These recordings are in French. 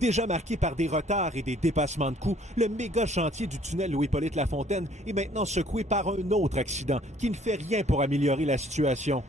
Déjà marqué par des retards et des dépassements de coûts, le méga chantier du tunnel Louis-Hippolyte Lafontaine est maintenant secoué par un autre accident qui ne fait rien pour améliorer la situation.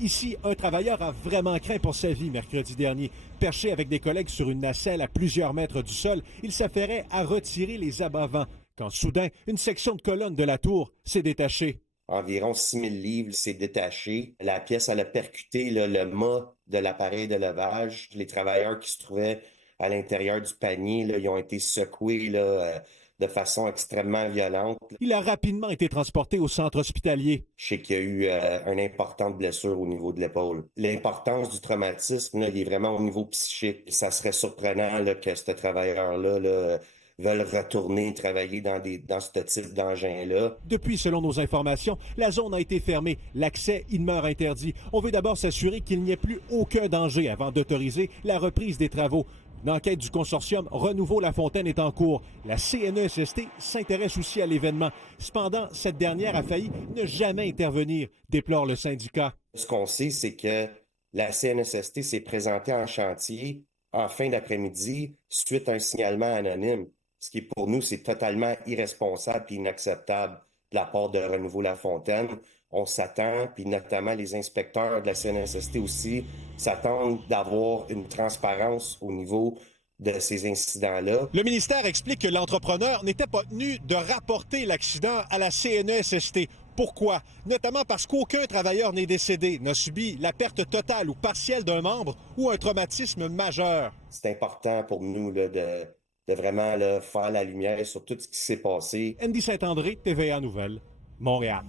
Ici, un travailleur a vraiment craint pour sa vie mercredi dernier. Perché avec des collègues sur une nacelle à plusieurs mètres du sol, il s'affairait à retirer les abat-vents quand soudain, une section de colonne de la tour s'est détachée. Environ 6000 livres s'est détaché. La pièce, elle a percuté le mât de l'appareil de levage. Les travailleurs qui se trouvaient à l'intérieur du panier, ils ont été secoués de façon extrêmement violente. Il a rapidement été transporté au centre hospitalier. Je sais qu'il y a eu une importante blessure au niveau de l'épaule. L'importance du traumatisme, il est vraiment au niveau psychique. Ça serait surprenant que ce travailleur-là veulent retourner travailler dans ce type d'engin-là. Depuis, selon nos informations, la zone a été fermée. L'accès, il demeure interdit. On veut d'abord s'assurer qu'il n'y ait plus aucun danger avant d'autoriser la reprise des travaux. L'enquête du consortium Renouveau Lafontaine est en cours. La CNESST s'intéresse aussi à l'événement. Cependant, cette dernière a failli ne jamais intervenir, déplore le syndicat. Ce qu'on sait, c'est que la CNESST s'est présentée en chantier en fin d'après-midi suite à un signalement anonyme. Ce qui, pour nous, c'est totalement irresponsable et inacceptable de la part de Renouveau Lafontaine. On s'attend, puis notamment les inspecteurs de la CNSST aussi, s'attendent d'avoir une transparence au niveau de ces incidents-là. Le ministère explique que l'entrepreneur n'était pas tenu de rapporter l'accident à la CNESST. Pourquoi? Notamment parce qu'aucun travailleur n'est décédé, n'a subi la perte totale ou partielle d'un membre ou un traumatisme majeur. C'est important pour nous de vraiment faire la lumière sur tout ce qui s'est passé. Andy Saint-André, TVA Nouvelles, Montréal.